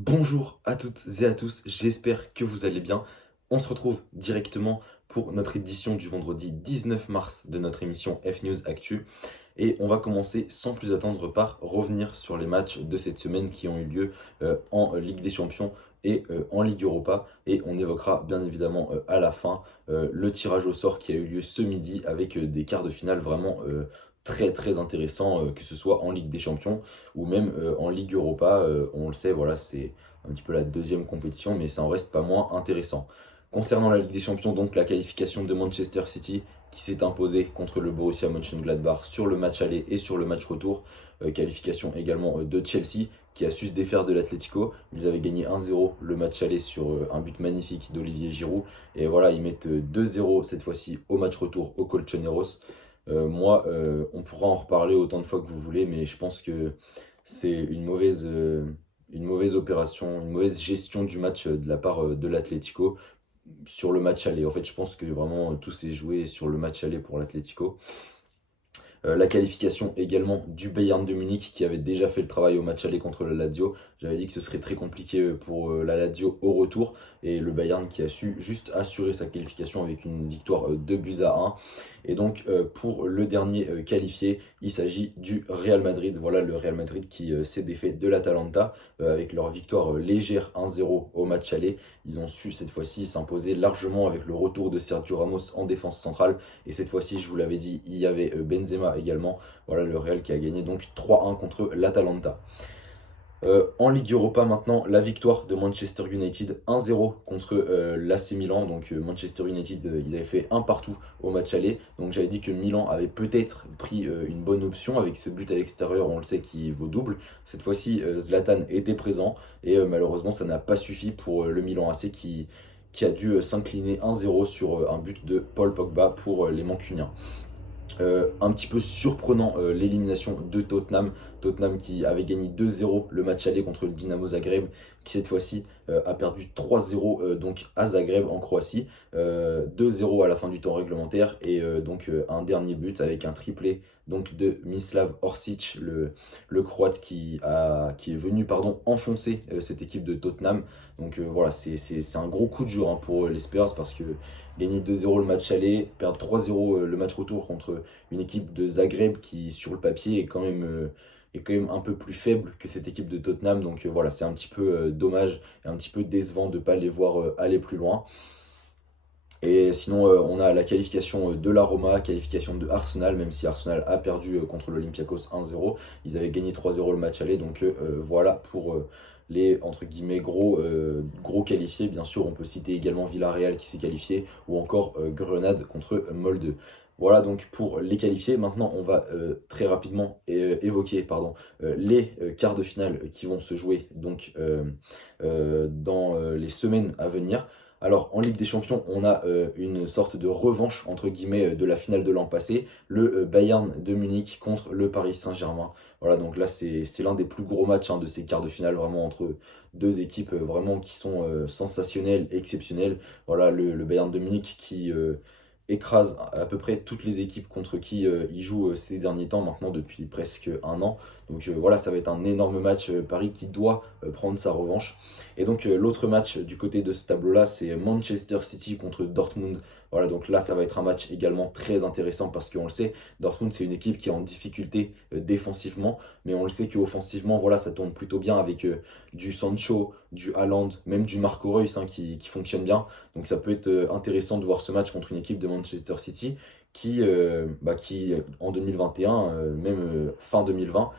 Bonjour à toutes et à tous, j'espère que vous allez bien. On se retrouve directement pour notre édition du vendredi 19 mars de notre émission F-News Actu. Et on va commencer sans plus attendre par revenir sur les matchs de cette semaine qui ont eu lieu en Ligue des Champions et en Ligue Europa. Et on évoquera bien évidemment à la fin le tirage au sort qui a eu lieu ce midi avec des quarts de finale vraiment très très intéressants, que ce soit en Ligue des Champions ou même en Ligue Europa. On le sait, voilà, c'est un petit peu la deuxième compétition, mais ça en reste pas moins intéressant. Concernant la Ligue des Champions, donc la qualification de Manchester City qui s'est imposé contre le Borussia Mönchengladbach sur le match aller et sur le match retour. Qualification également de Chelsea qui a su se défaire de l'Atlético. Ils avaient gagné 1-0 le match aller sur un but magnifique d'Olivier Giroud. Et voilà, ils mettent 2-0 cette fois-ci au match retour au Colchoneros. On pourra en reparler autant de fois que vous voulez, mais je pense que c'est une mauvaise opération, une mauvaise gestion du match de la part de l'Atlético sur le match aller. En fait, je pense que vraiment tout s'est joué sur le match aller pour l'Atlético. La qualification également du Bayern de Munich qui avait déjà fait le travail au match aller contre la Lazio. J'avais dit que ce serait très compliqué pour la Lazio au retour et le Bayern qui a su juste assurer sa qualification avec une victoire 2-1. Et donc pour le dernier qualifié, il s'agit du Real Madrid. Voilà le Real Madrid qui s'est défait de l'Atalanta avec leur victoire légère 1-0 au match aller. Ils ont su cette fois-ci s'imposer largement avec le retour de Sergio Ramos en défense centrale. Et cette fois-ci, je vous l'avais dit, il y avait Benzema également. Voilà le Real qui a gagné donc 3-1 contre l'Atalanta. En Ligue Europa maintenant, la victoire de Manchester United 1-0 contre l'AC Milan. Donc Manchester United, ils avaient fait un partout au match aller. Donc j'avais dit que Milan avait peut-être pris une bonne option avec ce but à l'extérieur, on le sait, qui vaut double. Cette fois-ci, Zlatan était présent et malheureusement ça n'a pas suffi pour le Milan AC qui a dû s'incliner 1-0 sur un but de Paul Pogba pour les Mancuniens. Un petit peu surprenant l'élimination de Tottenham. Tottenham qui avait gagné 2-0 le match aller contre le Dynamo Zagreb, qui cette fois-ci a perdu 3-0 donc à Zagreb en Croatie. 2-0 à la fin du temps réglementaire et donc un dernier but avec un triplé donc de Mislav Orsic, le Croate qui est venu enfoncer cette équipe de Tottenham. Donc voilà, c'est un gros coup de jour pour les Spurs parce que gagner 2-0 le match aller, perdre 3-0 le match retour contre une équipe de Zagreb qui, sur le papier, est quand même un peu plus faible que cette équipe de Tottenham. Donc voilà, c'est un petit peu dommage et un petit peu décevant de ne pas les voir aller plus loin. Et sinon, on a la qualification de la Roma, qualification de Arsenal, même si Arsenal a perdu contre l'Olympiakos 1-0. Ils avaient gagné 3-0 le match aller. Donc voilà pour les entre guillemets gros qualifiés. Bien sûr, on peut citer également Villarreal qui s'est qualifié ou encore Grenade contre Molde. Voilà donc pour les qualifiés. Maintenant, on va très rapidement évoquer les quarts de finale qui vont se jouer donc dans les semaines à venir. Alors en Ligue des Champions, on a une sorte de revanche entre guillemets de la finale de l'an passé, le Bayern de Munich contre le Paris Saint-Germain. Voilà, donc là c'est l'un des plus gros matchs de ces quarts de finale, vraiment entre deux équipes vraiment qui sont sensationnelles, exceptionnelles. Voilà, le Bayern de Munich qui écrase à peu près toutes les équipes contre qui il joue ces derniers temps, maintenant depuis presque un an. Donc voilà, ça va être un énorme match. Paris qui doit prendre sa revanche. Et donc l'autre match du côté de ce tableau-là, c'est Manchester City contre Dortmund. Voilà, donc là, ça va être un match également très intéressant parce qu'on le sait, Dortmund, c'est une équipe qui est en difficulté défensivement, mais on le sait qu'offensivement, voilà, ça tourne plutôt bien avec du Sancho, du Haaland, même du Marco Reus qui fonctionne bien. Donc ça peut être intéressant de voir ce match contre une équipe de Manchester City qui en 2021, même fin 2020,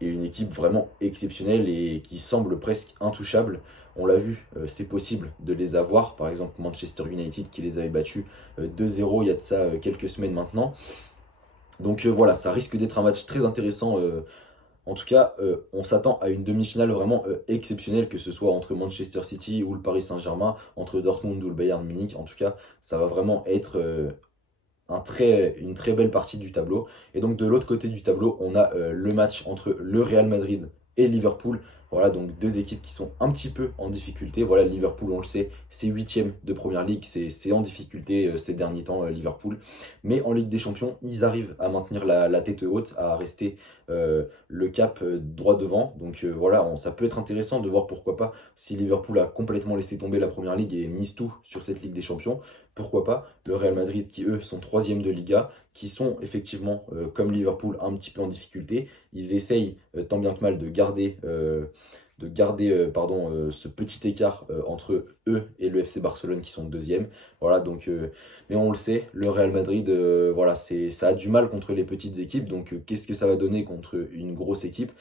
est une équipe vraiment exceptionnelle et qui semble presque intouchable. On l'a vu, c'est possible de les avoir. Par exemple, Manchester United qui les avait battus 2-0 il y a de ça quelques semaines maintenant. Donc voilà, ça risque d'être un match très intéressant. En tout cas, on s'attend à une demi-finale vraiment exceptionnelle, que ce soit entre Manchester City ou le Paris Saint-Germain, entre Dortmund ou le Bayern Munich. En tout cas, ça va vraiment être une très belle partie du tableau. Et donc de l'autre côté du tableau, on a le match entre le Real Madrid et Liverpool. Voilà, donc deux équipes qui sont un petit peu en difficulté. Voilà, Liverpool, on le sait, c'est 8e de Première Ligue, c'est en difficulté ces derniers temps, Liverpool. Mais en Ligue des Champions, ils arrivent à maintenir la tête haute, à rester le cap droit devant. Donc voilà, ça peut être intéressant de voir pourquoi pas, si Liverpool a complètement laissé tomber la Première Ligue et mise tout sur cette Ligue des Champions, pourquoi pas le Real Madrid qui eux sont 3e de Liga, qui sont effectivement comme Liverpool un petit peu en difficulté. Ils essayent tant bien que mal de garder ce petit écart entre eux et le FC Barcelone qui sont deuxième. Voilà, donc, mais on le sait, le Real Madrid, voilà, ça a du mal contre les petites équipes. Donc, qu'est-ce que ça va donner contre une grosse équipe?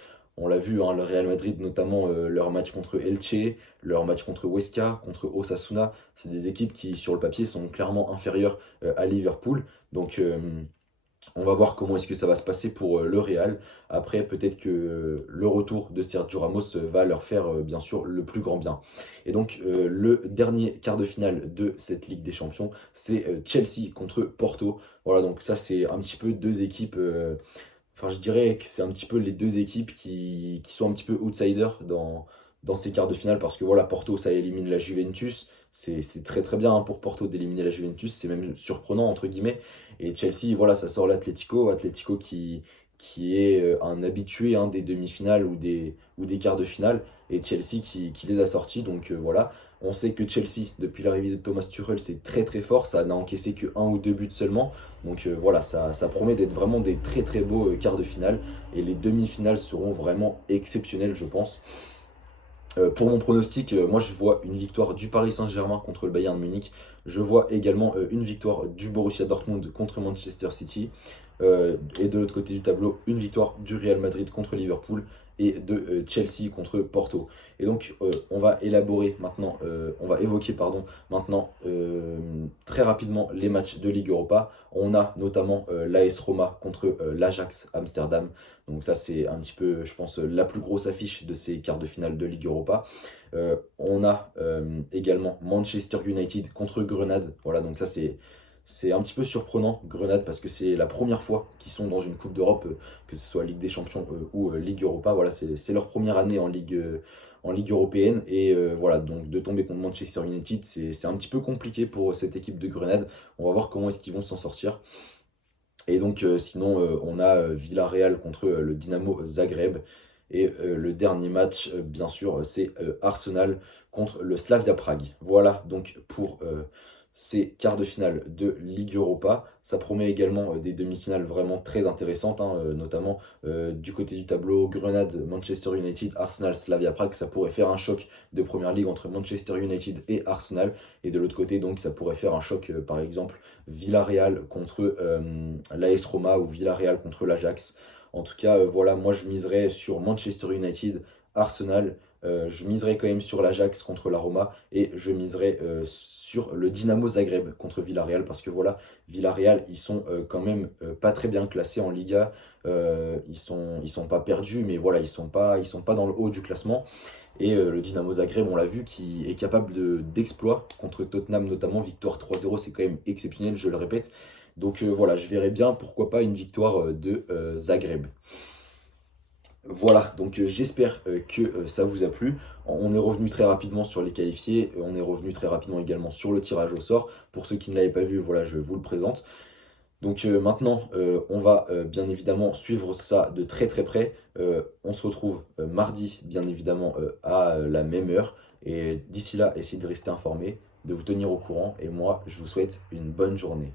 On l'a vu, hein, le Real Madrid, notamment leur match contre Elche, leur match contre Huesca, contre Osasuna, c'est des équipes qui, sur le papier, sont clairement inférieures à Liverpool. Donc, on va voir comment est-ce que ça va se passer pour le Real. Après, peut-être que le retour de Sergio Ramos va leur faire bien sûr le plus grand bien. Et donc, le dernier quart de finale de cette Ligue des Champions, c'est Chelsea contre Porto. Voilà, donc ça, c'est un petit peu deux équipes. Enfin, je dirais que c'est un petit peu les deux équipes qui sont un petit peu outsiders dans ces quarts de finale parce que voilà, Porto, ça élimine la Juventus. C'est très très bien hein, pour Porto d'éliminer la Juventus, c'est même surprenant entre guillemets. Et Chelsea, voilà, ça sort l'Atlético, Atlético qui est un habitué hein, des demi-finales ou des quarts de finale, et Chelsea qui les a sortis. Donc voilà, on sait que Chelsea, depuis l'arrivée de Thomas Tuchel, c'est très très fort, ça n'a encaissé que un ou deux buts seulement. Donc voilà, ça promet d'être vraiment des très très beaux quarts de finale, et les demi-finales seront vraiment exceptionnelles, je pense. Pour mon pronostic, moi je vois une victoire du Paris Saint-Germain contre le Bayern Munich. Je vois également une victoire du Borussia Dortmund contre Manchester City. Et de l'autre côté du tableau, une victoire du Real Madrid contre Liverpool et de Chelsea contre Porto. Et donc on va élaborer maintenant, on va évoquer pardon, maintenant très rapidement les matchs de Ligue Europa. On a notamment l'AS Roma contre l'Ajax Amsterdam. Donc ça c'est un petit peu, je pense, la plus grosse affiche de ces quarts de finale de Ligue Europa. On a également Manchester United contre Grenade. Voilà, donc ça c'est un petit peu surprenant, Grenade, parce que c'est la première fois qu'ils sont dans une Coupe d'Europe, que ce soit Ligue des Champions ou Ligue Europa. Voilà, c'est leur première année en Ligue européenne. Et voilà, donc de tomber contre Manchester United, c'est un petit peu compliqué pour cette équipe de Grenade. On va voir comment est-ce qu'ils vont s'en sortir. Et donc sinon, on a Villarreal contre le Dynamo Zagreb. Et le dernier match, bien sûr, c'est Arsenal contre le Slavia Prague. Voilà donc pour ces quarts de finale de Ligue Europa. Ça promet également des demi-finales vraiment très intéressantes, hein, notamment du côté du tableau, Grenade, Manchester United, Arsenal, Slavia Prague. Ça pourrait faire un choc de Première Ligue entre Manchester United et Arsenal. Et de l'autre côté, donc, ça pourrait faire un choc, par exemple, Villarreal contre l'AS Roma ou Villarreal contre l'Ajax. En tout cas, voilà, moi je miserais sur Manchester United, Arsenal. Je miserais quand même sur l'Ajax contre la Roma, et je miserais sur le Dynamo Zagreb contre Villarreal, parce que voilà, Villarreal, ils sont quand même pas très bien classés en Liga. Ils sont pas perdus, mais voilà, ils sont pas dans le haut du classement. Et le Dynamo Zagreb, on l'a vu, qui est capable d'exploits contre Tottenham notamment. Victoire 3-0, c'est quand même exceptionnel, je le répète. Donc voilà, je verrais bien, pourquoi pas, une victoire de Zagreb. Voilà, donc j'espère que ça vous a plu. On est revenu très rapidement sur les qualifiés, on est revenu très rapidement également sur le tirage au sort. Pour ceux qui ne l'avaient pas vu, voilà, je vous le présente. Donc maintenant, on va bien évidemment suivre ça de très très près. On se retrouve mardi, bien évidemment, à la même heure. Et d'ici là, essayez de rester informé, de vous tenir au courant. Et moi, je vous souhaite une bonne journée.